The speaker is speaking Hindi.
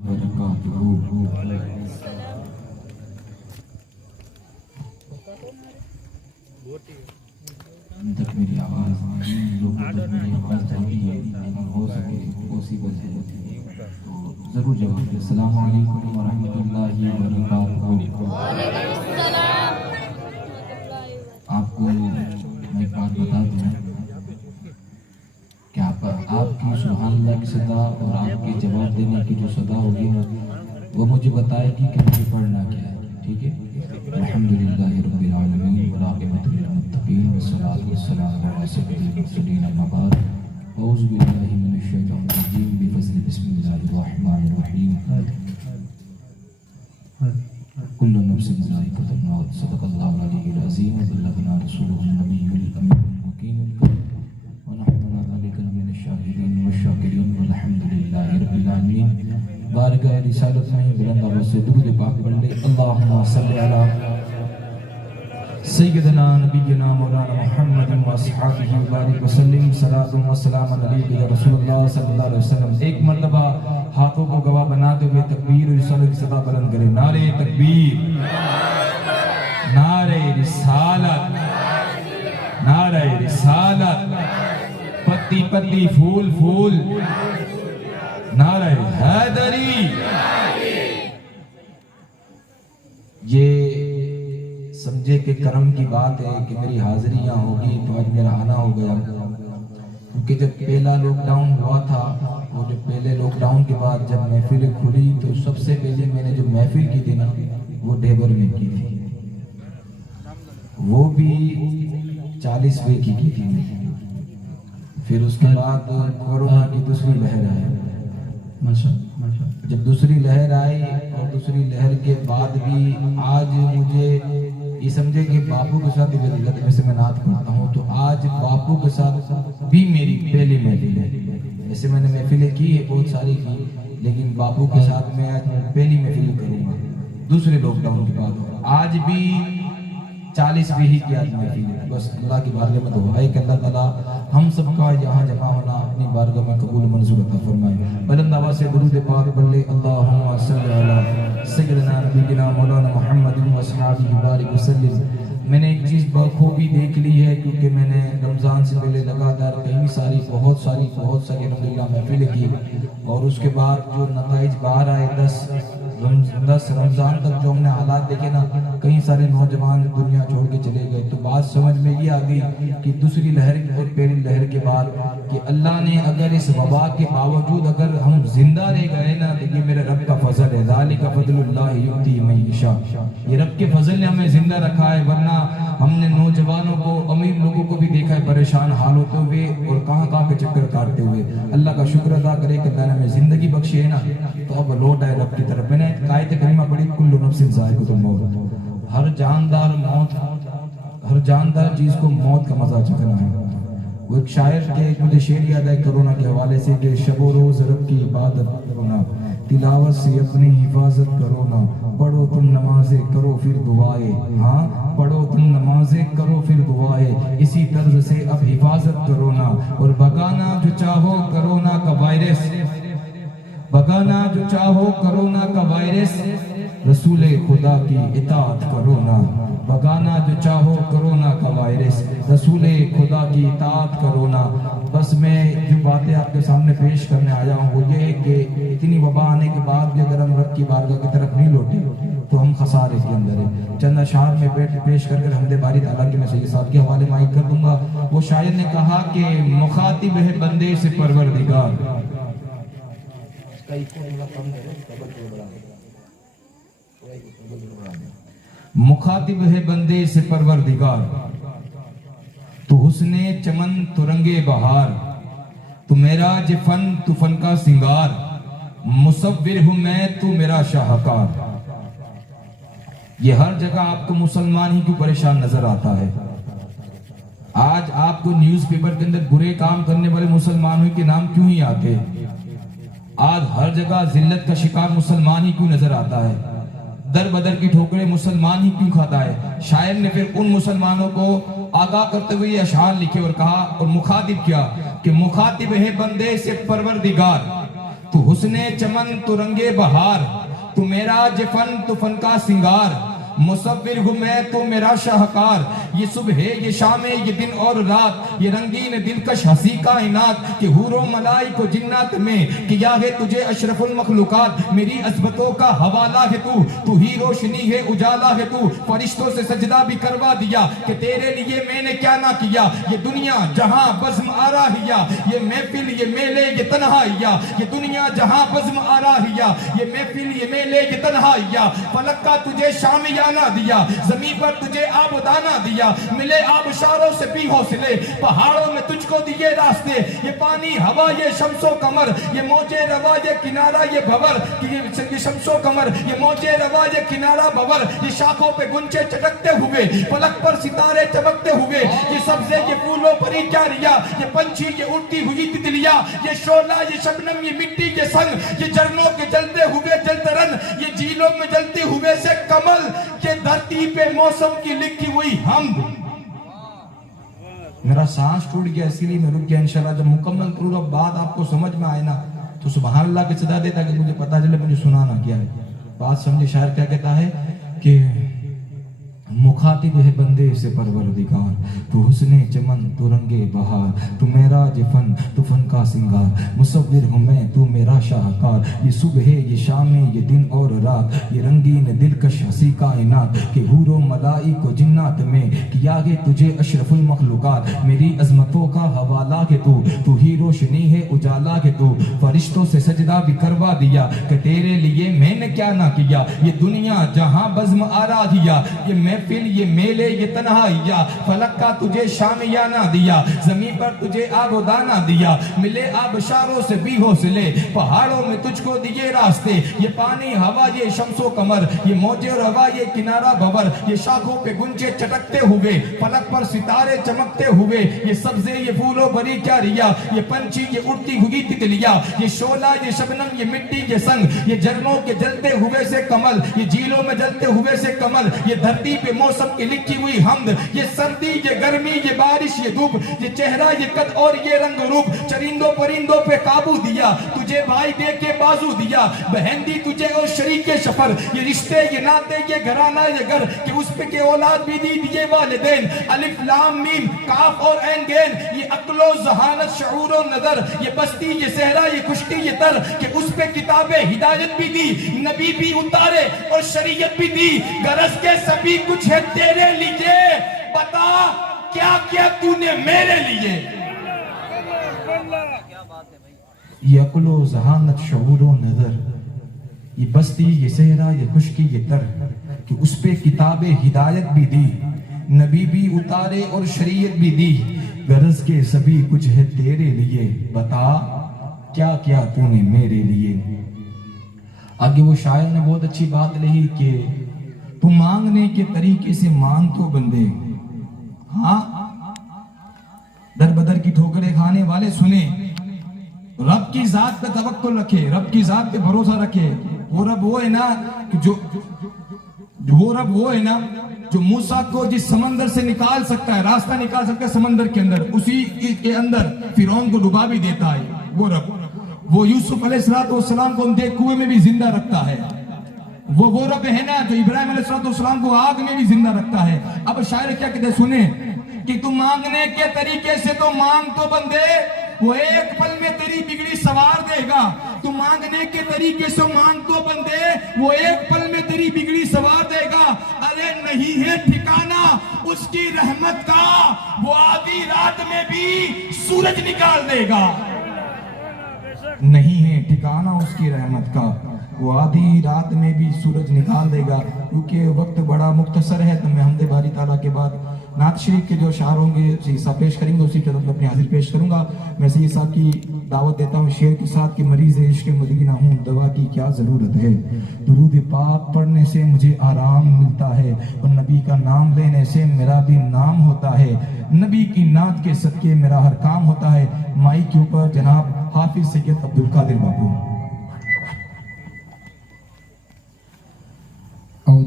तक मेरी आवाज़ लोगों तक मेरी आवाज़ जाती है, अगर हो सके पॉसिबल है तो ज़रूर जवाब दें। अस्सलामु अलैकुम व रहमतुल्लाहि व बरकातहू। आपको मैं एक बात बता दूँ कि आपकी सुभान अल्लाह की सदा और आपके जवाब देने की जो सदा होगी ना, वो मुझे बताएगी कि मुझे पढ़ना क्या है। ठीक है। अल्हम्दुलिल्लाहि रब्बिल आलमीन व आक़िबतुल लिल मुत्तक़ीन वस्सलातु वस्सलामु अला सय्यिदिल मुरसलीन अम्मा बाद। औज़ु बिल्लाहि मिनश शैतानिर रजीम बिफज़्लि बिस्मिल्लाहिर रहमानिर रहीम। कुल्लु नफ्सिन ज़ाइक़तुल मौत सदक़ल्लाहुल अलीयुल अज़ीम व बल्लगना रसूलुहुन नबियुल अमीनुल मुकीनुल करीम व नहनु अला ज़ालिका मिनश शाहिदीन व शाकिरीन वल्हम्दुलिल्लाहि रब्बिल आलमीन। बारगाह रिसालत में बुलंद आवाज़ से दुरूद पाक पढ़ ले। अल्लाहुम्मा सल्लि अला सय्यिदना नबिय्यिना मौलाना मुहम्मदिन व अस्हाबिही व बारिक वसल्लिम। सलातु व सलाम अलैका या रसूलल्लाह सल्लल्लाहु अलैहि वसल्लम। एक मर्तबा हाथों को गवाह बनाते हुए तकबीर और रिसालत की सदा बुलंद करें। नारे तकबीर, नारे रिसालत, नारे रिसालत, पत्ती पत्ती फूल फूल, नारे हैदरी। ये समझे कि करम की बात है कि मेरी हाजिरी यहाँ होगी तो आज मेरा आना हो गया, क्योंकि जब पहला लॉकडाउन हुआ था, वो जो पहले लॉकडाउन के बाद जब महफिल खुली तो सबसे पहले मैंने जो महफिल की थी ना, वो ढेबर में की थी, वो भी 40वें की थी। फिर उसके बाद कोरोना की दूसरी लहर आई। जब दूसरी लहर आई और दूसरी लहर के बाद भी आज मुझे ये समझे कि बापू के साथ वैसे मैं नात पढ़ता हूँ, तो आज बापू के साथ भी मेरी पहली महफिल है। ऐसे मैंने महफिलें की है, बहुत सारी की, लेकिन बापू के साथ मैं आज पहली महफिल करूँगा दूसरे लॉकडाउन के बाद। आज भी 40वीं ही की आज महफिल है। बस अल्लाह की बारगाह में दुआ है कि अल्लाह ताला हम सबका यहाँ जमा होना अपनी बारगाह में कबूल मंजूर अता फरमाए। बुलंद आवाज़ से दुरूद पाक पढ़ ले। अल्लाहुम्मा सल्लि अला सय्यिदिना नबिय्यिना मौलाना मुहम्मदिन व अस्हाबिही बारिक वसल्लिम। मैंने एक चीज़ बखूबी देख ली है, क्योंकि मैंने रमज़ान से पहले लगातार बहुत सारी अल्हम्दुलिल्लाह महफिलें की, और उसके बाद जो नताइज बाहर आए 10 रमज़ान तक जो हमने हालात देखे ना, कई सारे नौजवान दुनिया छोड़ के चले गए। तो बात समझ में ये आ गई कि दूसरी लहर और पहली लहर के बाद कि अल्लाह ने अगर इस वबा के बावजूद अगर हम जिंदा रह गए ना, तो ये मेरे रब का फजल है। ज़ालिका फज़लुल्लाहि युती मन यशा। ये रब के फजल ने हमें जिंदा रखा है, वरना हमने नौजवानों को, अमीर लोगों को भी देखा है परेशान हाल होते हुए और कहाँ के चक्कर काटते हुए। अल्लाह का शुक्र अदा करे कि अल्लाह ने हमें जिंदगी बख्शी है ना, तो अब लौट आए रब की तरफ। मैंने आयत करीमा पढ़ी, कुल्लु नफ्सिन ज़ाइक़तुल मौत। हर जानदार चीज को मौत का मजा चखना है। वो एक शायर के मुझे शेर याद है कोरोना के हवाले से कि शबो रोज रब की इबादत करो ना, तिलावत से अपनी हिफाजत करो ना, पढ़ो तुम नमाजें करो फिर दुआएं। हाँ, पढ़ो तुम नमाजें करो फिर दुआएं, इसी तर्ज से अब हिफाजत करो ना, और भगाना जो चाहो कोरोना का वायरस, भगाना जो चाहो कोरोना का वायरस, रसूल खुदा की इताअत करो ना। भगाना जो चाहो कोरोना का वायरस, रसूल खुदा की इताअत करो ना। बस मैं जो बातें आपके सामने पेश करने आया हूँ वो ये है कि इतनी वबा आने के बाद भी अगर हम रब की बारगाह की तरफ नहीं लौटे तो हम खसारे के अंदर है। चंद अशार में पेश करके हमदे बारी ताला की मैं सही साहब के हवाले माइक कर दूंगा। वो शायर ने कहा कि मुखातिब है बंदे से परवरदिगार, मुखातिब है बंदे से परवरदिगार, तू हुस्ने चमन तू रंगे बहार, तू मेरा जिफन तू फन का सिंगार, मुसव्विर हूं मैं तू मेरा शाहकार। ये हर जगह आपको मुसलमान ही क्यों परेशान नजर आता है? आज आपको न्यूज़पेपर के अंदर बुरे काम करने वाले मुसलमानों के नाम क्यों ही आते? आज हर जगह जिल्लत का शिकार मुसलमान ही क्यों नजर आता है? दर बदर की ठोकरें मुसलमान ही क्यों खाता है? शायर ने फिर उन मुसलमानों को आगाह करते हुए अशार लिखे और कहा और मुखातिब किया कि मुखातिब है बंदे से परवरदिगार, तू हुस्ने चमन तू रंगे बहार, तू मेरा जिफन तू फन का सिंगार, मुसव्विर हूँ मैं तू मेरा शाहकार। ये सुबह है ये शाम है ये दिन और रात, ये रंगीन दिलकश हंसी कायनात कि हूरों मलाई को जिन्नात में किया है तुझे अशरफुल मखलूकात। मेरी अज़मतों का हवाला है तू ही रोशनी है उजाला है तू। फरिश्तों से सजदा भी करवा दिया कि तेरे लिए मैंने क्या ना किया। ये दुनिया जहां बज़्म आराहिया, ये महफिल ये मेले ये तन्हाइया, ये दुनिया जहां बज़्म आराहिया, ये महफिल ये मेले ये तन्हाइया। फलक का तुझे शामियाना दिया, जमीन पर तुझे आबदाना दिया, मिले आबशारों से भी हौसले, पहाड़ों में तुझको दिए रास्ते। ये पानी हवा ये शम्सो कमर, ये मौजे रवा ये किनारा ये भवर, ये शम्सो कमर ये मौजे रवा ये किनारा भवर। ये शाखों पे गुंचे चटकते हुए, पलक पर सितारे चमकते हुए, ये सब्जे ये फूलों पर क्या रिया, ये पंछी ये उड़ती हुई तितलियां, ये शोला ये शबनम ये मिट्टी ये संग, ये झरनों के जलते हुए जलतरन, ये झीलों में जलते हुए से कमल, ये धरती पे मौसम की लिखी हुई हमद। मेरा सांस टूट गया इसीलिए मैं रुक गया। इंशाल्लाह जब मुकम्मल करूंगा बात आपको समझ में आए ना तो सुभान अल्लाह की सदा देता कि मुझे पता चले मुझे सुनाना क्या है। बात समझे शायर क्या कहता है कि मुखातिब है बंदे से परवरदिगार, तू हुस्ने चमन तू रंगे बहार, तू मेरा जिफन तू फन का सिंगार, मुसव्विर हूँ मैं तू मेरा शाहकार। ये सुबह ये शाम ये दिन और रात, ये रंगीन दिलकश हंसी कायनात कि हूरों मलाई को जिन्नात में किया है तुझे अशरफुल मखलूकात। मेरी अजमतों का हवाला है तू ही रोशनी है उजाला है तू। फरिश्तों से सजदा भी करवा दिया कि तेरे लिए मैंने क्या ना किया। ये दुनिया जहां बज़्म आराहिया, ये महफिल ये मेले ये तन्हाइया। फलक का तुझे शामियाना दिया, जमीन पर तुझे आबोदाना दिया, मिले आबशारों से भी हौसले, पहाड़ों में तुझको दिए रास्ते। ये पानी हवा ये शम्सो कमर, ये मौजे और हवा ये किनारा भवर, ये शाखों पे गुंजे चटकते हुए, फलक पर सितारे चमकते हुए, ये सब्जे ये फूलों भरी क्या रिया, ये पंछी ये उड़ती हुई तितलियां, ये शोला ये शबनम ये मिट्टी ये संग, ये झरनों के जलते हुए से कमल, ये झीलों में जलते हुए से कमल, ये धरती पे मौसम की लिखी हुई हमद। ये सर्दी ये गर्मी ये बारिश ये धूप, ये चेहरा ये कद और ये रंग रूप। चरिंदों परिंदों पे काबू दिया, तुझे भाई दे के बाजू दिया, बहन दी तुझे और शरीक के सफर। ये रिश्ते ये नाते ये घराना ये घर, कि उस पे के औलाद भी दी दिए वालिदैन। अलिफ लाम मीम काफ और ऐन गैन, ये अक्लो जहानत शऊर और नजर, ये बस्ती ये सहरा ये खुश्की ये तर, कि उस पे किताबे हिदायत भी दी, नबी भी उतारे और शरीयत भी दी। गरज के सभी कुछ है तेरे लिए, बता क्या क्या तूने मेरे लिए। ये अक्लो जहानत शऊर और नजर, ये बस्ती ये सहरा ये खुश्की ये तर, कि उस पे किताबे हिदायत भी दी, नबी भी उतारे और शरीयत भी दी। गरज के सभी कुछ है तेरे लिए, बता क्या क्या तूने मेरे लिए। आगे वो शायर ने बहुत अच्छी बात लिखी कि तू मांगने के तरीके से मांग तो बंदे, हाँ दर बदर की ठोकरें खाने वाले सुने, रब की जात पे तवक्कुल रखे, रब की जात पे भरोसा रखे। वो रब वो है ना जो मूसा को जिस समंदर से निकाल सकता है, रास्ता निकाल सकता है समंदर के अंदर, उसी के अंदर फिरौन को डुबा भी देता है वो रब। वो यूसुफ अलैहिस्सलाम को उनके कुएं में भी जिंदा रखता है। वो रब है ना जो इब्राहिम अलैहिस्सलाम को आग में भी जिंदा रखता है। अब शायर क्या कहते हैं सुने, कि तू मांगने के तरीके से तो मांग तो बंदे, वो एक पल में तेरी बिगड़ी सवार देगा। तू मांगने के तरीके से मांग तो बंदे, वो एक पल में तेरी बिगड़ी सवार देगा। अरे नहीं है ठिकाना उसकी रहमत का, वो आधी रात में भी सूरज निकाल देगा। नहीं है ठिकाना उसकी रहमत का, वो आधी रात में भी सूरज निकाल देगा। क्योंकि वक्त बड़ा मुख्तसर है तो मैं हमदे बारी ताला के बाद नात शरीफ के जो अशार होंगे सीसा पेश करेंगे, उसी के अपनी हाजिर पेश करूंगा। मैं सीसा की दावत देता हूँ शेर के साथ कि मरीज इश्क मदीना हूँ, दवा की क्या जरूरत है। दुरूद पाक पढ़ने से मुझे आराम मिलता है, और नबी का नाम लेने से मेरा भी नाम होता है। नबी की नात के सदके मेरा हर काम होता है। माई के ऊपर जनाब हाफिज सैयद अब्दुल कादिर बाबू।